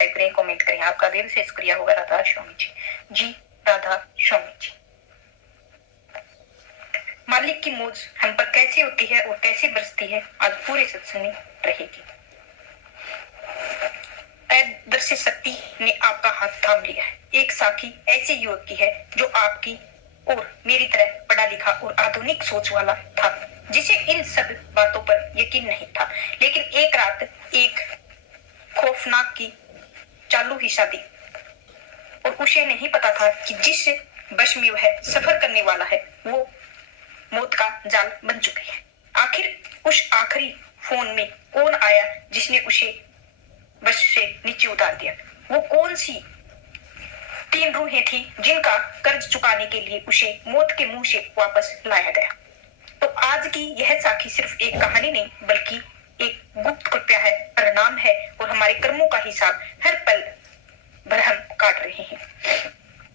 Type करें, comment करें। आपका दिल से शुक्रिया होगा राधा स्वामी जी। जी राधा स्वामी जी। मालिक की मौज हम पर कैसे होती है और कैसे बरसती है, आज पूरे सत्संग में रहेगी। अदृश्य शक्ति ने आपका हाथ थाम लिया है। एक साखी ऐसे युवक की है जो आपकी और मेरी तरह पढ़ा लिखा और आधुनिक सोच वाला था, जिसे इन सब बातों पर यकीन नहीं था। लेकिन एक रात एक खौफनाक की चालू ही शादी, और उसे नहीं पता था कि जिस बस में वह सफर करने वाला है वो मौत का जाल बन चुके हैं। आखिर उस आखिरी फोन में कौन आया जिसने उसे बस से नीचे उतार दिया? वो कौन सी तीन रूहें थी जिनका कर्ज चुकाने के लिए उसे मौत के मुंह से वापस लाया गया? तो आज की यह साखी सिर्फ एक कहानी नहीं बल्कि एक गुप्त कृपया है, परिणाम है और हमारे कर्मों का हिसाब हर पल भर हम काट रहे हैं।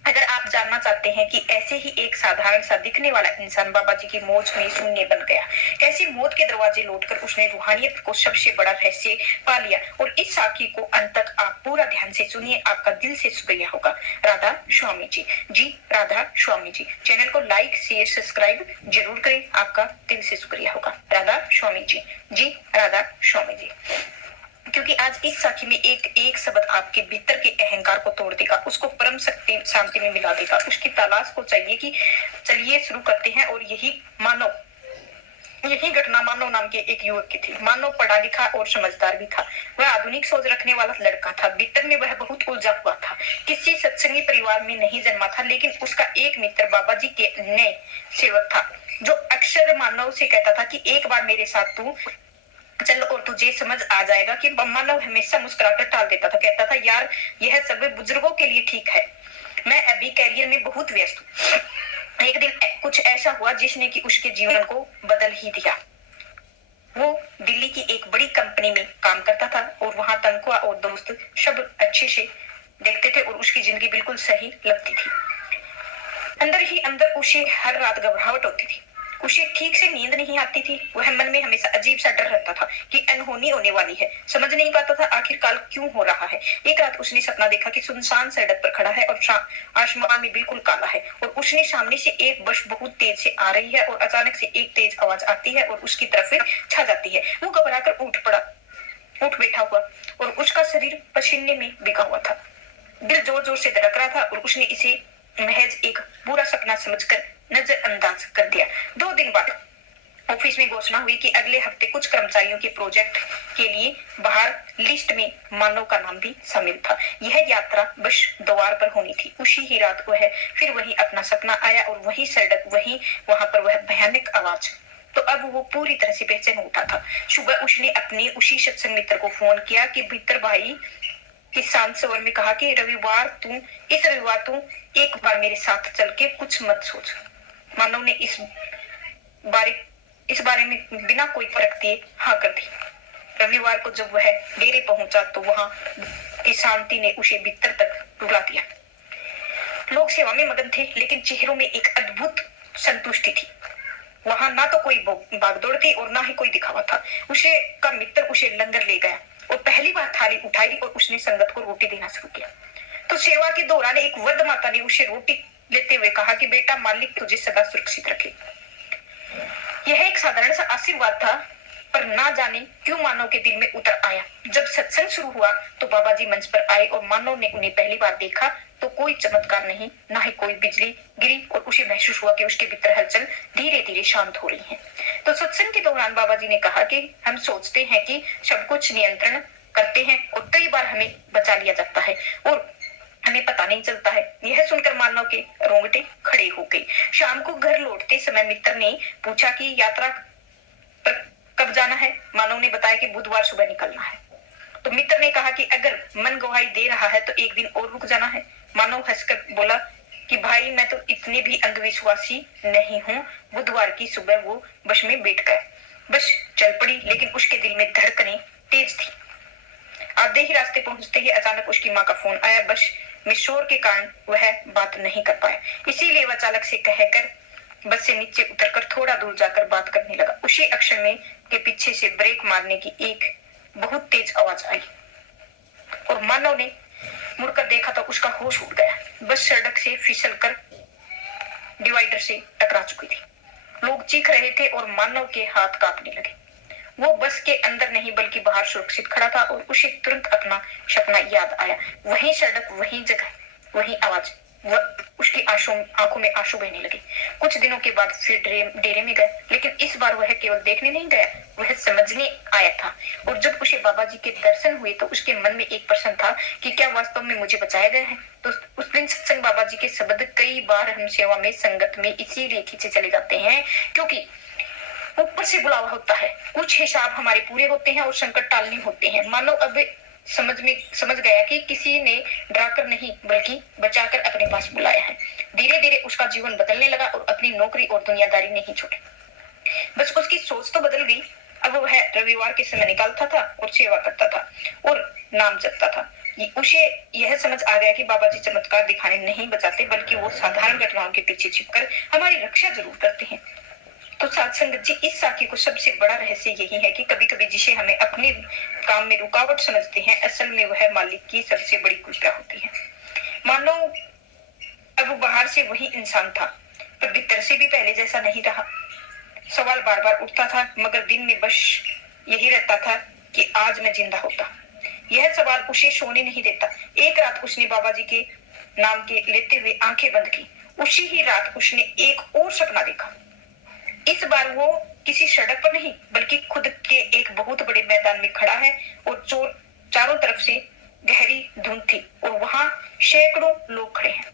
अगर आप जानना चाहते हैं कि ऐसे ही एक साधारण सा दिखने वाला इंसान बाबा जी की मौज में शून्य बन गया, कैसे मौत के दरवाजे लौटकर उसने रूहानियत को सबसे बड़ा रहस्य पा लिया, और इस साखी को अंत तक आप पूरा ध्यान से सुनिए। आपका दिल से शुक्रिया होगा राधा स्वामी जी। जी राधा स्वामी जी। चैनल को लाइक शेयर सब्सक्राइब जरूर करें। आपका दिल से शुक्रिया होगा राधा स्वामी जी। जी राधा स्वामी जी। क्योंकि आज इस साखी में एक शब्द आपके भीतर के अहंकार को तोड़ देगा, उसको परम शक्ति शांति में मिला देगा। उसकी तलाश को चाहिए कि चलिए शुरू करते हैं। और यही घटना मानव नाम के एक युवक की थी। मानव पढ़ा लिखा और समझदार भी था। वह आधुनिक सोच रखने वाला लड़का था। भीतर में वह बहुत उलझा हुआ था। किसी सत्संगी परिवार में नहीं जन्मा था, लेकिन उसका एक मित्र बाबा जी के नए सेवक था, जो अक्सर मानव से कहता था कि एक बार मेरे साथ तू चल और तुझे समझ आ जाएगा। कि मानव हमेशा मुस्कुराकर टाल देता था, कहता था यार यह सब बुजुर्गों के लिए ठीक है, मैं अभी कैरियर में बहुत व्यस्त हूँ। एक दिन कुछ ऐसा हुआ जिसने कि उसके जीवन को बदल ही दिया। वो दिल्ली की एक बड़ी कंपनी में काम करता था और वहां तनख्वाह और दोस्त सब अच्छे से देखते थे और उसकी जिंदगी बिल्कुल सही लगती थी। अंदर ही अंदर उसे हर रात घबराहट होती थी। उसे ठीक से नींद नहीं आती थी। वह मन में हमेशा अजीब सा डर रहता था कि अनहोनी होने वाली है। समझ नहीं पाता था आखिरकार क्यों हो रहा है। एक रात उसने सपना देखा कि सुनसान सड़क पर खड़ा है और आसमान में बिल्कुल काला है, और उसने सामने से एक बस बहुत तेज से आ रही है और अचानक से एक तेज आवाज आती है और उसकी तरफ छा जाती है। वो घबराकर उठ बैठा हुआ और उसका शरीर पसीने में भिगा हुआ था। दिल जोर जोर से धड़क रहा था और उसने इसे महज एक बुरा सपना समझकर नजरअंदाज कर दिया। 2 दिन बाद ऑफिस में घोषणा हुई कि अगले हफ्ते कुछ कर्मचारियों के प्रोजेक्ट के लिए बाहर लिस्ट में मानव का नाम भी शामिल था। यह यात्रा बस द्वार पर होनी थी। उसी ही रात को है फिर वही अपना सपना आया और वही सड़क, वही वहां पर वह भयानक आवाज। तो अब वो पूरी तरह से बेचैन उठा था। सुबह उसने अपने उसी सत्संग मित्र को फोन किया कि मित्र भाई के शांत स्वर में कहा कि इस रविवार तू एक बार मेरे साथ चल के कुछ मत सोच। मानव ने इस बारे में बिना कोई फर्क दिए हाँ कर दी। रविवार को जब वह डेरे पहुंचा तो वहां की शांति ने उसे भीतर तक रुला दिया। लोग सेवा में मगन थे, लेकिन चेहरों में एक अद्भुत संतुष्टि थी। वहां ना तो कोई भागदौड़ थी और ना ही कोई दिखावा था। उसे का मित्र उसे लंगर ले गया और पहली बार थाली उठाई और उसने संगत को रोटी देना शुरू किया। तो सेवा के दौरान एक वृद्ध माता ने उसे रोटी लेते हुए कहा कि बेटा मालिक तुझे सदा सुरक्षित रखे। यह एक साधारण सा आशीर्वाद था, पर ना जाने क्यों मानव के दिल में उतर आया। जब सत्संग शुरू हुआ तो बाबा जी मंच पर आए और मानव ने उन्हें पहली बार देखा तो कोई चमत्कार नहीं, ना ही कोई बिजली गिरी, और उसे महसूस हुआ कि उसके भीतर हलचल धीरे धीरे शांत हो रही है। तो सत्संग के दौरान बाबा जी ने कहा कि हम सोचते हैं कि सब कुछ नियंत्रण करते हैं और कई बार हमें बचा लिया जाता है और हमें पता नहीं चलता है। यह सुनकर मानव के रोंगटे खड़े हो गए। शाम को घर लौटते समय मित्र ने पूछा कि यात्रा पर कब जाना है। मानव ने बताया कि बुधवार सुबह निकलना है। तो मित्र ने कहा कि अगर मन गवाही दे रहा है तो एक दिन और रुक जाना है। मानव हंसकर बोला कि भाई मैं तो इतने भी अंधविश्वासी नहीं हूँ। बुधवार की सुबह वो बस में बैठ गया। बस चल पड़ी, लेकिन उसके दिल में धड़कनें तेज थी। आधे ही रास्ते पहुंचते ही अचानक उसकी माँ का फोन आया। बस में शोर के कारण वह बात नहीं कर पाया, इसीलिए वह चालक से कहकर बस से नीचे उतरकर थोड़ा दूर जाकर बात करने लगा। उसी अक्षर में के पीछे से ब्रेक मारने की एक बहुत तेज आवाज आई। और मानव ने मुड़कर देखा तो उसका होश उड़ गया। बस सड़क से फिसलकर डिवाइडर से टकरा चुकी थी। लोग चीख रहे थे और मानव के हाथ कांपने लगे। वो बस के अंदर नहीं बल्कि बाहर सुरक्षित खड़ा था और उसे तुरंत अपना सपना याद आया। वही सड़क, वही जगह, वही आवाज। उसकी आंखों में आंसू बहने लगे। कुछ दिनों के बाद फिर डेरे में गए, लेकिन इस बार वह केवल देखने नहीं गया, वह समझने आया था। और जब उसे बाबा जी के दर्शन हुए तो उसके मन में एक प्रश्न था कि क्या वास्तव में मुझे बचाया गया है। तो उस दिन सत्संग बाबा जी के शब्द कई बार हम सेवा में, संगत में इसीलिए खींचे चले जाते हैं क्योंकि ऊपर से बुलावा होता है। कुछ हिसाब हमारे पूरे होते हैं और संकट टालने होते हैं। मानो अब समझ गया कि किसी ने डराकर नहीं बल्कि बचाकर अपने पास बुलाया है। धीरे धीरे उसका जीवन बदलने लगा और अपनी नौकरी और दुनियादारी नहीं छोड़ी। बस उसकी सोच तो बदल गई। अब वह रविवार के समय निकालता था और सेवा करता था और नाम जपता था। उसे यह समझ आ गया कि बाबा जी चमत्कार दिखाने नहीं बचाते, बल्कि वो साधारण घटनाओं के पीछे छिपकर हमारी रक्षा जरूर करते हैं। तो साथ संगत जी, इस साखी को सबसे बड़ा रहस्य यही है कि कभी कभी जिसे हमें अपने काम में रुकावट समझते हैं, असल में वह मालिक की सबसे बड़ी कृपा होती है। मानो अब बाहर से वही इंसान था, पर भीतर से भी पहले जैसा नहीं रहा। सवाल बार बार उठता था, मगर दिन में बस यही रहता था कि आज मैं जिंदा होता। यह सवाल उसे सोने नहीं देता। एक रात उसने बाबा जी के नाम के लेते हुए आंखें बंद की। उसी ही रात उसने एक और सपना देखा। इस बार वो किसी सड़क पर नहीं बल्कि खुद के एक बहुत बड़े मैदान में खड़ा है और चारों तरफ से गहरी धुंध थी और वहां सैकड़ों लोग खड़े हैं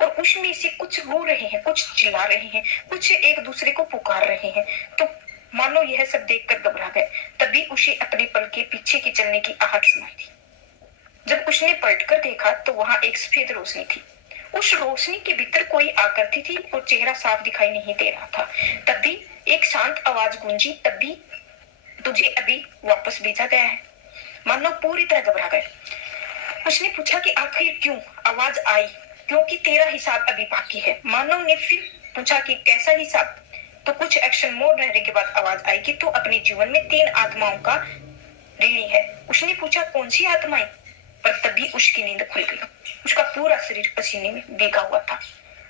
और उसमें से कुछ रो रहे हैं, कुछ चिल्ला रहे हैं, कुछ एक दूसरे को पुकार रहे हैं। तो मानो यह सब देखकर घबरा गए। तभी उसे अपने पल के पीछे की चलने की आहट सुनाई थी। जब उसने पलटकर देखा तो वहां एक सफेद रोशनी थी। उस रोशनी के भीतर कोई आकृति थी और चेहरा साफ दिखाई नहीं दे रहा था। तभी एक शांत आवाज गूंजी, तभी तुझे अभी वापस भेजा गया है। मानो पूरी तरह घबरा गए। उसने पूछा कि आखिर क्यों आवाज आई? क्योंकि तेरा हिसाब अभी बाकी है। मानव ने फिर पूछा कि कैसा हिसाब? तो कुछ एक्शन मोड रहने के बाद आवाज आई कि तू अपने जीवन में 3 आत्माओं का ऋणी है। उसने पूछा कौन सी आत्माएं? पर तभी उसकी नींद खुल गई। उसका पूरा शरीर पसीने में भीगा हुआ था।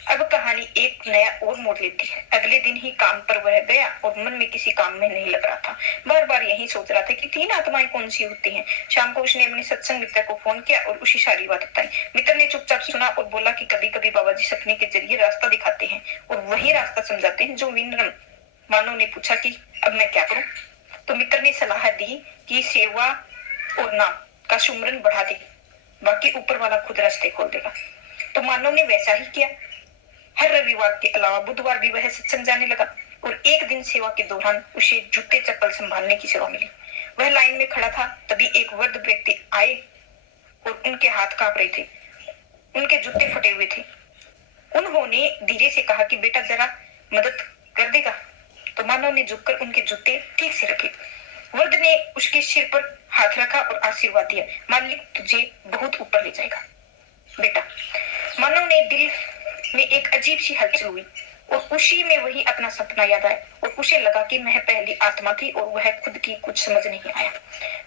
अब कहानी एक नया और मोड़ लेती है। अगले दिन ही काम पर वह गया और मन में किसी काम में नहीं लग रहा था। बार बार यही सोच रहा था कि 3 आत्माएं कौन सी होती हैं। शाम को उसने अपने सत्संग मित्र को फोन किया और उसी सारी बात बताई। मित्र ने चुपचाप सुना और बोला कि कभी कभी बाबा जी सपने के जरिए रास्ता दिखाते हैं और वही रास्ता समझाते हैं जो विनम्र। मानव ने पूछा कि अब मैं क्या करूं? तो मित्र ने सलाह दी कि सेवा और नाम का सुमरन बढ़ा दे, बाकी ऊपर वाला खुद रास्ते खोल देगा। तो मानव ने वैसा ही किया। हर रविवार के अलावा बुधवार भी वह सत्संग जाने लगा और एक दिन सेवा के दौरान उसे जूते चप्पल संभालने की सेवा मिली। वह लाइन में खड़ा था, तभी एक वृद्ध व्यक्ति आए और उनके हाथ कांप रहे थे, उनके जूते फटे हुए थे। उन्होंने धीरे से कहा कि बेटा जरा मदद कर देगा। तो मानव ने झुककर उनके जूते ठीक से रखे। वृद्ध ने उसके सिर पर हाथ रखा और आशीर्वाद दिया, मालिक तुझे बहुत ऊपर ले जाएगा बेटा। मानव ने दिल में एक अजीब सी हलचल हुई और उसी में वही अपना सपना याद आया और उसे लगा कि मैं पहली आत्मा थी और वह खुद की कुछ समझ नहीं आया।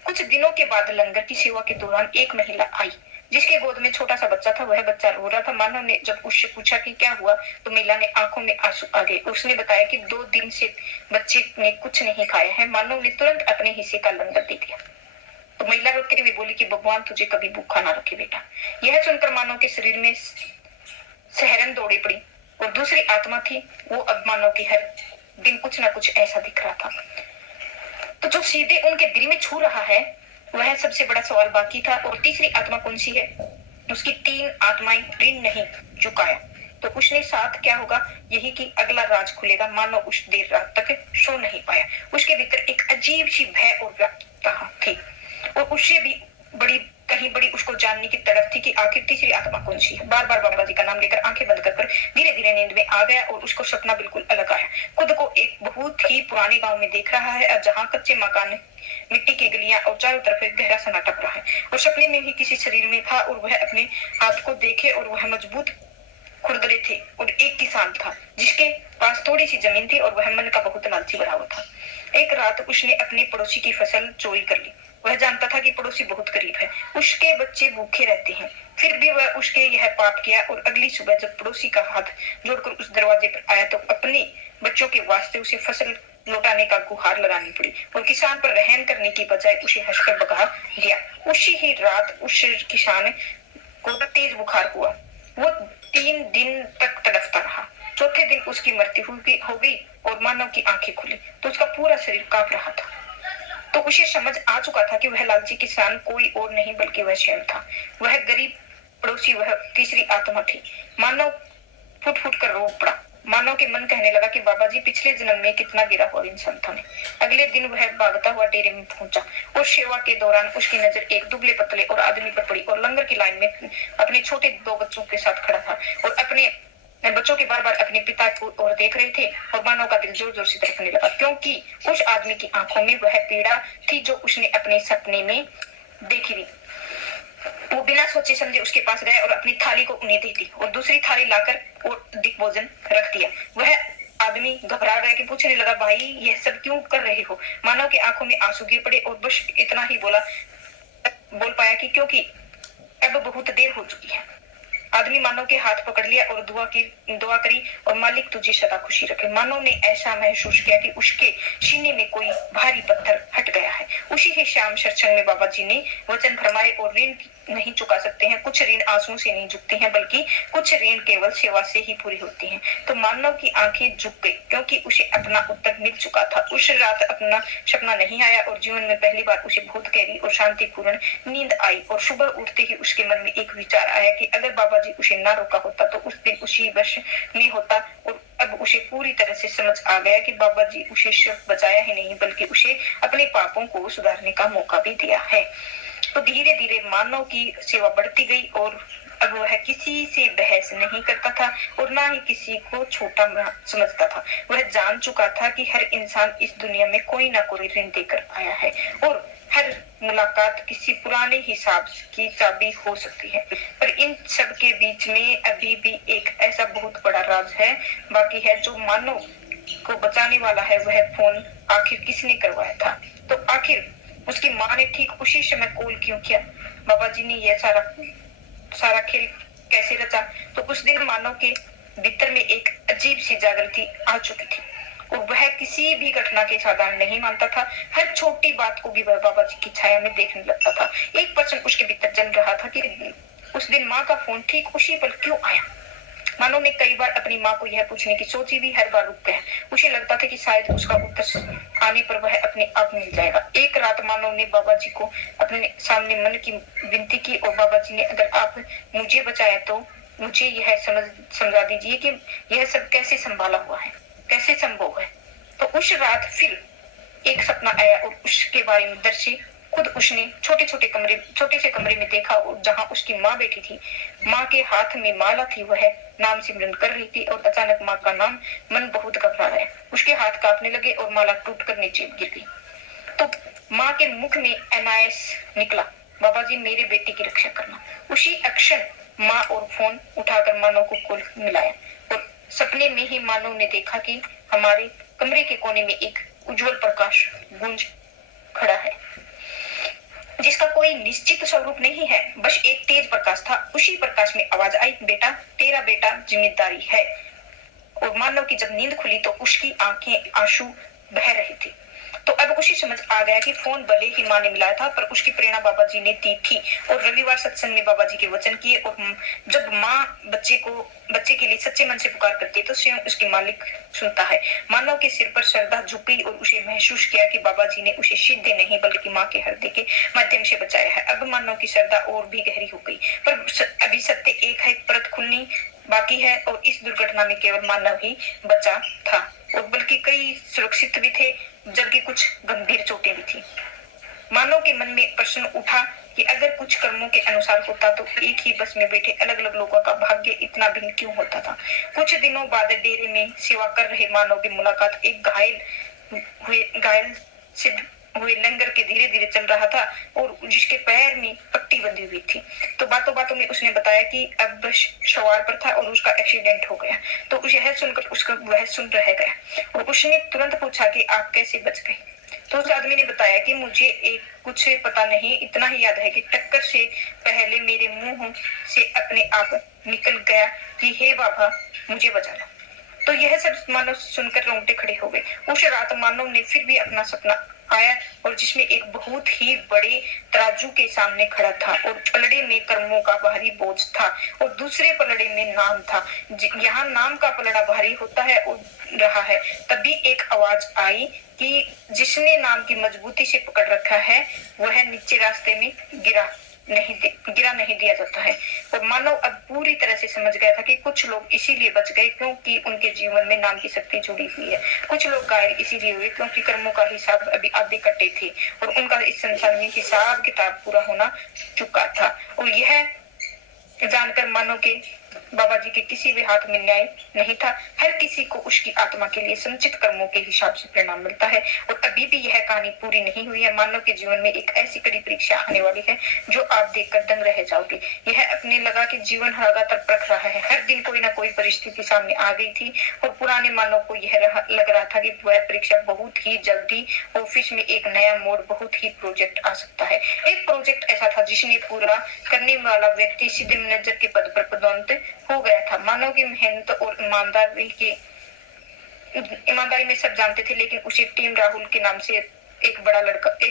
कुछ दिनों के बाद लंगर की सेवा के दौरान एक महिला आई जिसके गोद में छोटा सा बच्चा था। वह बच्चा रो रहा था। मानव ने जब उससे पूछा कि क्या हुआ तो महिला ने आंखों में आंसू आ गए। उसने बताया कि 2 दिन से बच्चे ने कुछ नहीं खाया है। मानव ने तुरंत अपने हिस्से का लंगर दे दिया। तो महिला रोते हुए बोली कि भगवान तुझे कभी भूखा ना रखे बेटा। यह सुनकर मानव के शरीर में सहरन दौड़ी पड़ी और दूसरी आत्मा थी वो अब मानव की हर दिन कुछ ना कुछ ऐसा दिख रहा था। तो जो सीधे उनके दिल में छू रहा है वह सबसे बड़ा सवाल बाकी था। और तीसरी आत्मा कौन सी है? उसकी 3 आत्माएं ऋण नहीं चुकाया। तो उसने साथ क्या होगा यही कि अगला राज खुलेगा। मानव उस देर रात तक सो नहीं पाया। उसके भीतर एक अजीब सी भय और व्याकुलता थी और उससे भी बड़ी उसको जानने की तड़प थी कि आखिर तीसरी आत्मा कौन सी है। बार बार बाबा जी का नाम लेकर आंखें बंद कर धीरे धीरे नींद में आ गया और उसको सपना बिल्कुल अलग आया। खुद को एक बहुत ही पुराने गांव में देख रहा है और जहाँ कच्चे मकान, मिट्टी की गलियां और चारों तरफ एक गहरा सन्नाटा पड़ा है और सपने में ही किसी शरीर में था और वह अपने हाथ को देखे और वह मजबूत खुरदरे थे और एक किसान था जिसके पास थोड़ी सी जमीन थी और वह मन का बहुत लालची भरा हुआ था। एक रात उसने अपने पड़ोसी की फसल चोरी कर ली। वह जानता था कि पड़ोसी बहुत करीब है, उसके बच्चे भूखे रहते हैं, फिर भी वह उसके यह पाप किया। और अगली सुबह जब पड़ोसी का हाथ जोड़कर उस दरवाजे पर आया तो अपने बच्चों के वास्ते उसे फसल लौटाने का गुहार लगानी पड़ी और किसान पर रहम करने की बजाय उसे हंसकर भगा दिया। उसी ही रात उस किसान को तेज बुखार हुआ। वो 3 दिन तक तड़पता रहा। चौथे दिन उसकी मृत्यु हो गई और मानव की आंखें खुली तो उसका पूरा शरीर कांप रहा था। तो उसे समझ आ चुका था कि वह लालची किसान कोई और नहीं बल्कि वह स्वयं था। वह गरीब पड़ोसी, वह तीसरी आत्मा थी। मानव फुट फुट कर रो पड़ा। मानव के मन कहने लगा कि बाबा जी पिछले जन्म में कितना गिरा हुआ इंसान था मैं। अगले दिन वह भागता हुआ डेरे में पहुंचा और सेवा के दौरान उसकी नजर एक दुबले पतले और आदमी पर पड़ी और लंगर की लाइन में अपने छोटे 2 बच्चों के साथ खड़ा था और अपने बच्चों के बार बार अपने पिता को और देख रहे थे। और मानव का दिल जोर जोर से धड़कने लगा, क्योंकि उस आदमी की आंखों में वह पीड़ा थी जो उसने अपने सपने में देखी थी। वो बिना सोचे समझे उसके पास गया और अपनी थाली को उन्हें दे दी और दूसरी थाली लाकर और अधिक भोजन रख दिया। वह आदमी घबरा गया कि पूछने लगा, भाई यह सब क्यों कर रहे हो? मानव की आंखों में आंसू गिर पड़े और बस इतना ही बोल पाया कि क्योंकि अब बहुत देर हो चुकी है। आदमी मानव के हाथ पकड़ लिया और दुआ करी और मालिक तुझे सदा खुशी रखे। मानव ने ऐसा महसूस किया कि उसके सीने में कोई भारी पत्थर हट गया है। उसी ही शाम सत्संग में बाबा जी ने वचन फरमाए और ऋण नहीं चुका सकते हैं, कुछ ऋण आंसुओं से नहीं झुकते हैं बल्कि कुछ ऋण केवल सेवा से ही पूरी होती हैं। तो मानव की आंखें झुक गई क्योंकि उसे अपना उत्तर मिल चुका था। उस रात अपना सपना नहीं आया और जीवन में पहली बार उसे बहुत गहरी और शांतिपूर्ण नींद आई। और सुबह उठते ही उसके मन में एक विचार आया कि अगर बाबा जी उसे ना रोका होता तो उस दिन उसी वश में होता। और अब उसे पूरी तरह से समझ आ गया कि बाबा जी उसे सिर्फ बचाया ही नहीं बल्कि उसे अपने पापों को सुधारने का मौका भी दिया है। तो धीरे धीरे मानव की सेवा बढ़ती गई और अब वह किसी से बहस नहीं करता था और ना ही किसी को छोटा समझता था। वह जान चुका था कि हर इंसान इस दुनिया में कोई ना कोई ऋण देकर आया है और हर मुलाकात किसी पुराने हिसाब की चाबी हो सकती है। पर इन सब के बीच में अभी भी एक ऐसा बहुत बड़ा राज है बाकी है जो मानव को बचाने वाला है। वह फोन आखिर किसने करवाया था? तो आखिर उसकी माँ ने ठीक उसी समय कॉल क्यों किया? बाबा जी ने यह सारा खेल कैसे रचा? तो उस दिन मानव के भीतर में एक अजीब सी जागृति आ चुकी थी और वह किसी भी घटना के साधारण नहीं मानता था। हर छोटी बात को भी वह बाबा जी की छाया में देखने लगता था। एक प्रश्न उसके भीतर जल रहा था कि उस दिन माँ का फोन ठीक उसी पल क्यों आया? मानव ने कई बार अपनी माँ को यह पूछने की सोची भी हर बार रुक गया। उसे लगता था कि शायद उसका उत्तर आने पर वह अपने आप मिल जाएगा। एक रात मानव ने बाबा जी को अपने सामने मन की विनती की और बाबा जी ने, अगर आप मुझे बचाया तो मुझे यह समझा दीजिए कि यह सब कैसे संभाला हुआ है, कैसे संभव है। तो उस रात फिर एक सपना आया और उसके बारे में दर्शी खुद उसने छोटे से कमरे में देखा और जहां उसकी माँ बैठी थी। माँ के हाथ में माला थी, वह नाम सिमरन कर रही थी और अचानक माँ का नाम मन बहुत घबरा गया। उसके हाथ कांपने लगे और माला टूटकर नीचे गिर गई। तो माँ के मुख में अनायास निकला, बाबा जी मेरे बेटे की रक्षा करना। उसी क्षण माँ और फोन उठाकर मानव को कॉल मिलाया और सपने में ही मानव ने देखा कि हमारे कमरे के कोने में एक उज्जवल प्रकाश गुंज खड़ा है जिसका कोई निश्चित स्वरूप नहीं है, बस एक तेज प्रकाश था। उसी प्रकाश में आवाज आई, बेटा तेरा बेटा जिम्मेदारी है। और मानव की जब नींद खुली तो उसकी आंखें आंसू बह रही थी। तो अब उसे समझ आ गया कि फोन भले ही माँ ने मिलाया था पर उसकी प्रेरणा बाबा जी ने दी थी। और रविवार सत्संग में बाबा जी के वचन किए और जब माँ बच्चे के लिए सच्चे मन से पुकार करती है तो स्वयं उसके मालिक सुनता है। मानव के सिर पर श्रद्धा झुक गई और उसे महसूस किया कि बाबा जी ने उसे सीधे नहीं बल्कि माँ के हृदय के माध्यम से बचाया है। अब मानव की श्रद्धा और भी गहरी हो गई। पर अभी सत्य एक है, परत खुलनी बाकी है और इस दुर्घटना में केवल मानव ही बचा था और बल्कि कई सुरक्षित भी थे जबकि कुछ गंभीर चोटें भी थी। मानव के मन में प्रश्न उठा कि अगर कुछ कर्मों के अनुसार होता तो एक ही बस में बैठे अलग अलग लोगों का भाग्य इतना भिन्न क्यों होता था। कुछ दिनों बाद डेरे में सेवा कर रहे मानव की मुलाकात एक घायल सिद्ध हुए लंगर के धीरे धीरे चल रहा था और जिसके पैर में पट्टी बंधी हुई थी। तो बातों बातों में उसने बताया कि अब बस सवार पर था और उसका एक्सीडेंट हो गया। तो यह सुनकर उसका वह सुन रह गया और उसने तुरंत पूछा कि आप कैसे बच गए। तो उस आदमी ने बताया कि मुझे एक कुछ पता नहीं, इतना ही याद है कि टक्कर से पहले मेरे मुंह से अपने आप निकल गया कि हे बाबा मुझे बचा लो। तो यह सब मानव सुनकर रोंगटे खड़े हो गए। उस रात मानव ने फिर भी अपना सपना आया और जिसमें एक बहुत ही बड़े तराजू के सामने खड़ा था और पलड़े में कर्मों का भारी बोझ था और दूसरे पलड़े में नाम था। यहाँ नाम का पलड़ा भारी होता है और रहा है, तभी एक आवाज आई कि जिसने नाम की मजबूती से पकड़ रखा है वह नीचे रास्ते में गिरा नहीं दिया जाता है। और मानव अब पूरी तरह से समझ गया था कि कुछ लोग इसीलिए बच गए क्योंकि उनके जीवन में नाम की शक्ति जुड़ी हुई है, कुछ लोग घायल इसीलिए हुए क्योंकि कर्मों का हिसाब अभी आधे कटे थे और उनका इस संसार में हिसाब किताब पूरा होना चुका था। और यह जानकर मानव के बाबा जी के किसी भी हाथ में न्याय नहीं था। हर किसी को उसकी आत्मा के लिए संचित कर्मों के हिसाब से परिणाम मिलता है। और अभी भी यह कहानी पूरी नहीं हुई है। मानव के जीवन में एक ऐसी कड़ी परीक्षा आने वाली है जो आप देखकर दंग रह जाओगे। यह अपने लगा कि जीवन लगातार परख रहा है। हर दिन कोई ना कोई परिस्थिति सामने आ गई थी और पुराने मानव को यह लग रहा था कि वह परीक्षा बहुत ही जल्दी ऑफिस में एक नया मोड़, बहुत ही प्रोजेक्ट आ सकता है। एक प्रोजेक्ट ऐसा था जिसने पूरा करने वाला व्यक्ति सीधे मैनेजर के पद पर पदोन्नत हो गया था। मानव की मेहनत और ईमानदारी में सब जानते थे, लेकिन उसी टीम राहुल के नाम से एक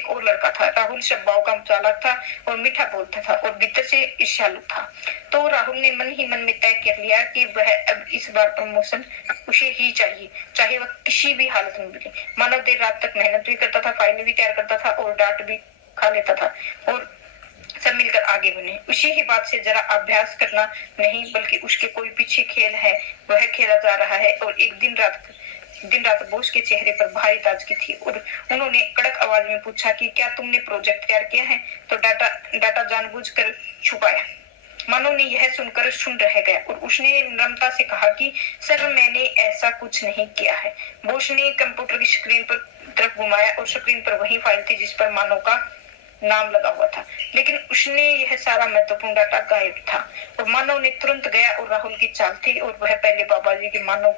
और लड़का था। राहुल स्वभाव का चालाक था और मीठा बोलता था और भीतर से ईर्ष्यालु था। तो राहुल ने मन ही मन में तय कर लिया कि वह अब इस बार प्रमोशन उसे ही चाहिए, चाहे वह किसी भी हालत में मिले। मानव देर रात तक मेहनत भी करता था, फाइलें भी तैयार करता था और डांट भी खा लेता था और सब मिलकर आगे बढ़े। उसी ही बात से जरा अभ्यास करना नहीं बल्कि उसके कोई पीछे खेल है वह खेला जा रहा है। और एक दिन रात बोस के चेहरे पर भारी ताजगी थी और उन्होंने कड़क आवाज में पूछा कि क्या तुमने प्रोजेक्ट तैयार किया है? तो डाटा जानबूझकर छुपाया। मानव ने यह सुनकर सुन रह गया और उसने नम्रता से कहा कि सर मैंने ऐसा कुछ नहीं किया है। बोस ने कंप्यूटर की स्क्रीन पर तरफ घुमाया और स्क्रीन पर वही फाइल थी जिस पर मानव का नाम लगा हुआ था, लेकिन उसने यह सारा महत्वपूर्ण डाटा गायब था। और मानव ने तुरंत गया और राहुल की चाल थी और वह पहले बाबा जी के मानव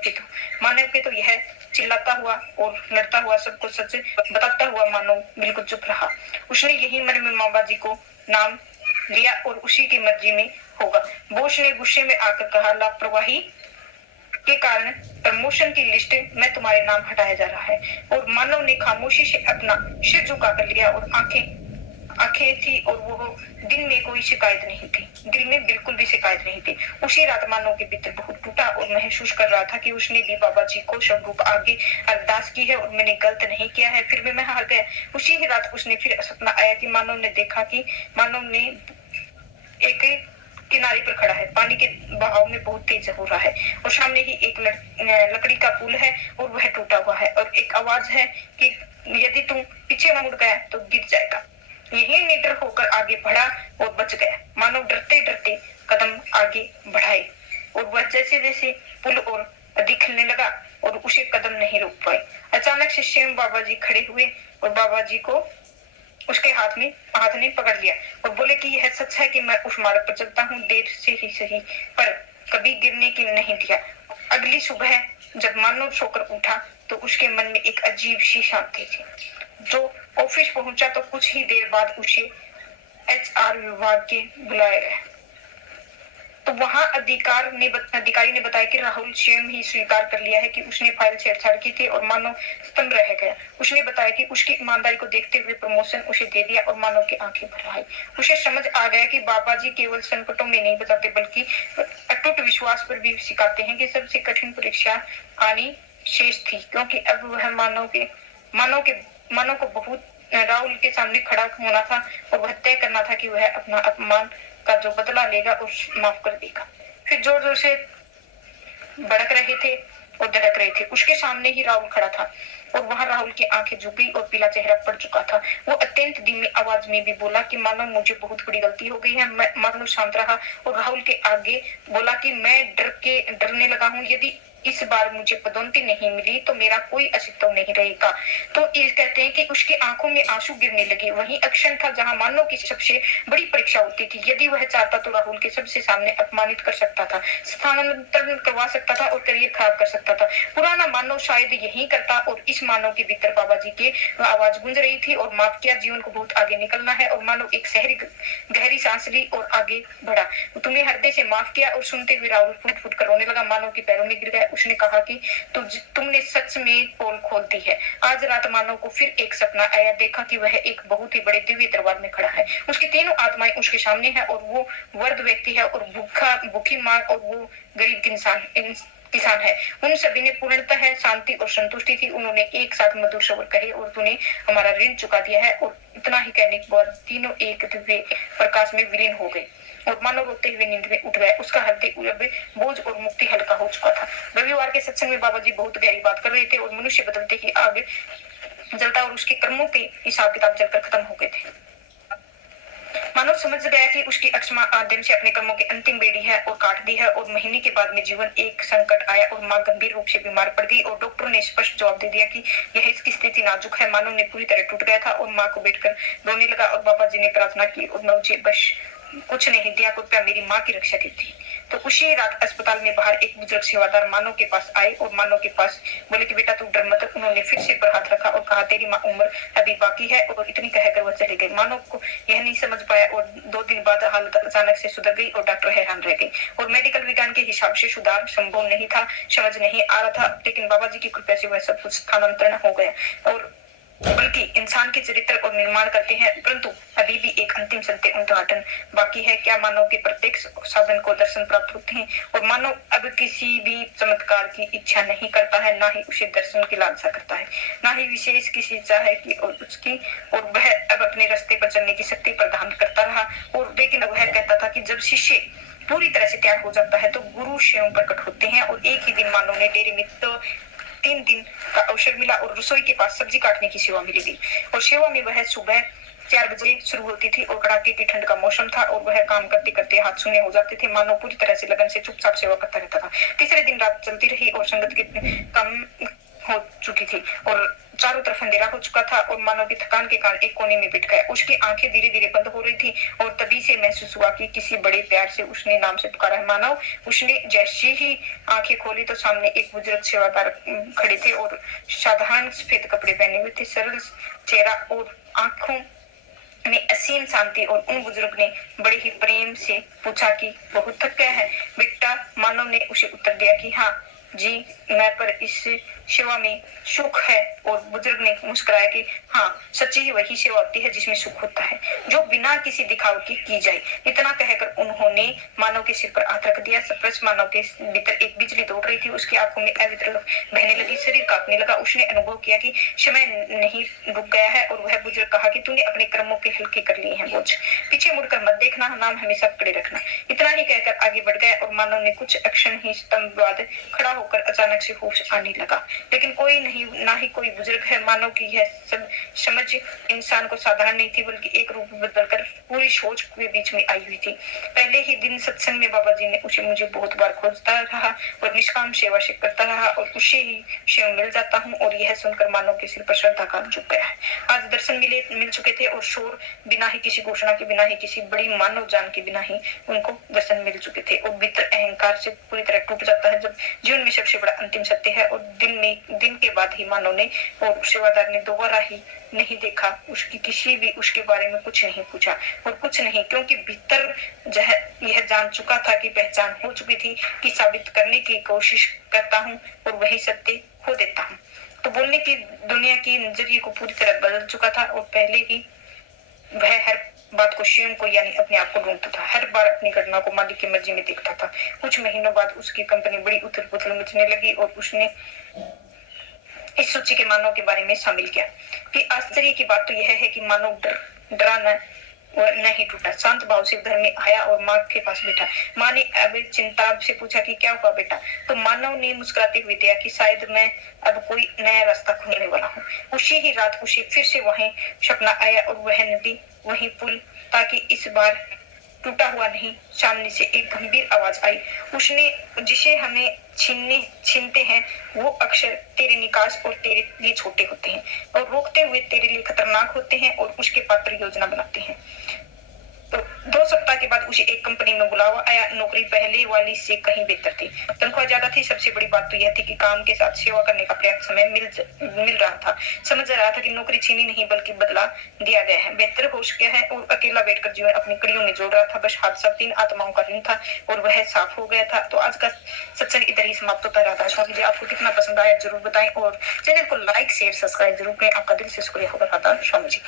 के तो यह चिल्लाता हुआ और लड़ता हुआ सबको सच बताता हुआ मानव बिल्कुल चुप रहा। उसने यही मन में बाबा जी को नाम लिया और उसी की मर्जी में होगा। बोस ने गुस्से में आकर कहा, लापरवाही के कारण प्रमोशन की लिस्ट में तुम्हारे नाम हटाया जा रहा है। और मानव ने खामोशी से अपना सिर झुका कर लिया और आंखें थी और वो दिल में कोई शिकायत नहीं थी, दिल में बिल्कुल भी शिकायत नहीं थी। उसी रात मानव के भीतर बहुत टूटा और महसूस कर रहा था कि उसने भी बाबा जी को स्वरूप आगे अरदास की है और मैंने गलत नहीं किया है, फिर भी मैं हार गया। उसी ही रात उसने फिर सपना आया कि मानव ने देखा कि मानव ने एक किनारे पर खड़ा है, पानी के बहाव में बहुत तेज हो रहा है और सामने ही एक लकड़ी का पुल है और वह टूटा हुआ है और एक आवाज है कि यदि तुम पीछे मुड़ गया तो गिर जाएगा। यही निडर होकर आगे बढ़ा और बच गया। मानव डरते डरते कदम आगे बढ़ाए और वह जैसे जैसे पुल और अधिक हिलने लगा और उसे कदम नहीं रोक पाए। अचानक से स्वयं बाबा जी खड़े हुए और बाबा जी को उसके हाथ ने पकड़ लिया और बोले कि यह सच है कि मैं उस मार्ग पर चलता हूँ, देर से ही सही पर कभी गिरने की नहीं दिया। अगली सुबह जब मानव सोकर उठा तो उसके मन में एक अजीब सी शांति थी। जो ऑफिस पहुंचा तो कुछ ही देर बाद उसे एचआर विभाग के बुलाया गया। तो वहां अधिकारी ने बताया कि राहुल स्वयं ही स्वीकार कर लिया है कि उसने फाइल छेड़छाड़ की थी और मानव स्तंभ रह गया। उसने बताया कि उसकी ईमानदारी को देखते हुए प्रमोशन उसे दे दिया और मानव की आंखें भर आई। उसे समझ आ गया कि बाबा जी केवल संकटों में नहीं बताते बल्कि अटूट विश्वास पर भी सिखाते हैं कि सबसे कठिन परीक्षा आनी शेष थी, क्योंकि अब वह मानव को बहुत राहुल के सामने खड़ा होना था और वह तय करना था कि वह अपना अपमान का जो बदला लेगा और माफ कर देगा। फिर जोर जोर से भड़क रहे थे और धड़क रहे थे। उसके सामने ही राहुल खड़ा था और वहां राहुल की आंखें झुक गई और पीला चेहरा पड़ चुका था। वो अत्यंत धीमी आवाज में भी बोला कि मानो मुझे बहुत बड़ी गलती हो गई है। मानो शांत रहा और राहुल के आगे बोला कि मैं डरने लगा हूँ। यदि इस बार मुझे पदोन्नति नहीं मिली तो मेरा कोई अस्तित्व नहीं रहेगा। तो ये कहते हैं कि उसकी आंखों में आंसू गिरने लगे। वही अक्षण था जहां मानव की सबसे बड़ी परीक्षा होती थी। यदि वह चाहता तो राहुल के सबसे सामने अपमानित कर सकता था, स्थानांतरण करवा सकता था और करियर खराब कर सकता था। पुराना मानव शायद यही करता और इस मानव के भीतर बाबा जी की आवाज गूंज रही थी और माफ किया, जीवन को बहुत आगे निकलना है। और मानव एक गहरी सांस ली और आगे बढ़ा। तुम्हें हृदय से माफ किया। और सुनते हुए राहुल फुट फुट कर रोने लगा, मानव के पैरों में गिर गया। उसने कहा कि तुमने सच में पोल खोल दी है। आज रात मानव को फिर एक सपना आया। देखा कि वह एक बहुत ही बड़े दिव्य दरबार में खड़ा है। उसकी तीनों आत्माएं उसके सामने है और वो वृद्ध व्यक्ति है और भूखी मां और वो गरीब किसान है। उन सभी ने पूर्णतः है शांति और संतुष्टि थी। उन्होंने एक साथ मधुर शब्द कहे और तूने हमारा ऋण चुका दिया है। और इतना ही कहने के बाद तीनों एक दिव्य प्रकाश में विलीन हो गए और मानव रोते हुए नींद में उठ गया। उसका हृदय बोझ और मुक्ति हल्का हो चुका था। रविवार के सत्संग में बाबा जी बहुत गहरी बात कर रहे थे और मनुष्य बदलते ही आगे जलता और उसके कर्मों के हिसाब किताब जलकर खत्म हो गए थे। मानव समझ गया कि उसकी अक्षमा आदम से अपने कर्मों की अंतिम बेड़ी है और काट दी है। और महीने के बाद में जीवन एक संकट आया और मां गंभीर रूप से बीमार पड़ गई और डॉक्टरों ने स्पष्ट जवाब दे दिया कि यह इसकी स्थिति नाजुक है। मानव ने पूरी तरह टूट गया था और मां को बैठकर रोने लगा और बाबा जी ने प्रार्थना की और मुझे बस कुछ नहीं दिया, कृपया मेरी माँ की रक्षा की थी। तो उसी रात अस्पताल में बाहर एक बुजुर्ग सेवादार मानव के पास आए और मानव के पास बोले कि बेटा तू डर मत। उन्होंने फिर सिर पर हाथ रखा और कहा तेरी माँ उम्र अभी बाकी है। और इतनी कहकर वह चले गए। मानव को यह नहीं समझ पाया और 2 दिन बाद हालत अचानक से सुधर गई और डॉक्टर हैरान रह गए। और मेडिकल विज्ञान के हिसाब से सुधार संभव नहीं था, समझ नहीं आ रहा था, लेकिन बाबा जी की कृपा से वह सब कुछ स्थानांतरण हो गया। और बल्कि इंसान के चरित्र और निर्माण करते हैं, परंतु अभी भी एक अंतिम सत्य उद्घाटन बाकी है। क्या मानव के प्रत्येक साधन को दर्शन प्राप्त होते हैं? और मानव अब किसी भी चमत्कार की इच्छा नहीं करता है, ना ही उसे दर्शन की लालसा करता है, ना ही विशेष किसी इच्छा है कि और वह अब अपने रास्ते पर चलने की शक्ति प्रदान करता रहा। और लेकिन वह कहता था कि जब शिष्य पूरी तरह से त्याग हो जाता है तो गुरु स्वयं प्रकट होते हैं। और एक ही दिन मानव ने डेरे में 3 दिन का अवसर मिला और रसोई के पास सब्जी काटने की सेवा मिली गई। और सेवा में वह सुबह 4 बजे शुरू होती थी और कड़ाके की ठंड का मौसम था और वह काम करते करते हाथ सूने हो जाते थे। मानव पूरी तरह से लगन से चुपचाप सेवा करता रहता था। तीसरे दिन रात चलती रही और संगत की कम हो चुकी थी और चारों तरफ अंधेरा हो चुका था और मानव की थकान के कारण एक कोने में बैठ गया। उसकी आंखें धीरे धीरे बंद हो रही थी और तभी से महसूस हुआ कि किसी बड़े प्यार से उसने नाम से पुकारा है। मानव उसने जैसे ही आंखें खोली तो सामने एक बुजुर्ग सेवादार खड़े थे और साधारण सफेद कपड़े पहने हुए थे, सरल चेहरा और आंखों में असीम शांति। और उन बुजुर्ग ने बड़े ही प्रेम से पूछा कि बहुत थक गया है बेटा? मानव ने उसे उत्तर दिया कि हाँ जी, मैं पर इस सेवा में सुख है। और बुजुर्ग ने मुस्कुराया कि हाँ, सच्ची ही वही सेवा होती है जिसमें सुख होता है, जो बिना किसी दिखाव की जाए। इतना कहकर उन्होंने मानव के सिर पर हाथ रख दिया। सप्रस मानव के भीतर एक बिजली दौड़ रही थी। उसकी आंखों में अवित्र बहने लगी, शरीर कांपने लगा। उसने अनुभव किया कि समय नहीं रुक गया है। और वह बुजुर्ग कहा कि तूने अपने कर्मों के हल्के कर लिए हैं बोझ, पीछे मुड़कर मत देखना, नाम हमेशा पकड़े रखना। इतना ही कहकर आगे बढ़ गया और मानव ने कुछ क्षण ही स्तंभ बाद खड़ा होकर अचानक से होश आने लगा। लेकिन कोई नहीं, ना ही कोई बुजुर्ग है। मानव की यह सब समझ इंसान को साधारण नहीं थी, बल्कि एक रूप बदलकर पूरी सोच के बीच में आई हुई थी। पहले ही दिन सत्संग में बाबा जी ने उसे मुझे बहुत बार खोजता रहा और निष्काम सेवा से करता रहा और उसे ही स्वयं मिल जाता हूँ। और यह सुनकर मानव के सिर पर श्रद्धा का झुक गया है। आज दर्शन मिल चुके थे और शोर बिना ही किसी घोषणा के, बिना ही किसी बड़ी मानव जान के, बिना ही उनको दर्शन मिल चुके थे। और भीतर अहंकार से पूरी तरह टूट जाता है जब जीवन में सबसे बड़ा अंतिम सत्य है। और दिन के बाद ही मानव ने और सेवादार ने दोबारा ही नहीं देखा, उसके बारे में कुछ नहीं पूछा और कुछ नहीं, क्योंकि भीतर यह जान चुका था कि पहचान हो चुकी थी कि साबित करने की कोशिश करता हूँ और वही सत्य खो देता हूँ। तो बोलने की दुनिया की नजरिए को पूरी तरह बदल चुका था और पहले ही वह हर बात को स्वयं को यानी अपने आप को ढूंढता था, हर बार अपनी घटना को मालिक की मर्जी में देखता था। कुछ महीनों बाद उसकी कंपनी बड़ी उथल पुथल मचने लगी और उसने इस सूची के मानव के बारे में शामिल किया। फिर आश्चर्य की बात तो यह है कि मानव डरा नहीं टूटा, शांत भाव से घर में आया और माँ के पास बैठा। माँ ने अब चिंता से पूछा कि क्या हुआ बेटा? तो मानव ने मुस्कुराते हुए दिया कि शायद मैं अब कोई नया रास्ता खोलने वाला हूँ। उसी ही रात उसे फिर से वही सपना आया और वह नदी, वही पुल, ताकि इस बार टूटा हुआ नहीं। सामने से एक गंभीर आवाज आई। उसने जिसे हमें छीनते हैं वो अक्सर तेरे निकास और तेरे लिए छोटे होते हैं और रोकते हुए तेरे लिए खतरनाक होते हैं और उसके पात्र योजना बनाते हैं। तो 2 सप्ताह के बाद उसे एक कंपनी में बुलावा आया। नौकरी पहले वाली से कहीं बेहतर थी। तनख्वाह ज्यादा थी। सबसे बड़ी बात तो यह थी कि काम के साथ सेवा करने का पर्याप्त समय मिल रहा था। समझ रहा था कि नौकरी छीनी नहीं बल्कि बदला दिया गया है। बेहतर हो गया है और अकेला बैठकर जीवन अपनी कड़ियों में जोड़ रहा था। बस हादसा 3 आत्माओं का ऋण था और वह साफ हो गया था। तो आज का सत्संग इधर ही समाप्त होता है। राधा स्वामी जी, आपको कितना पसंद आया जरूर बताएं और चैनल को लाइक शेयर सब्सक्राइब जरूर करें। आपका दिल से शुक्रिया होगा। राधा स्वामी जी।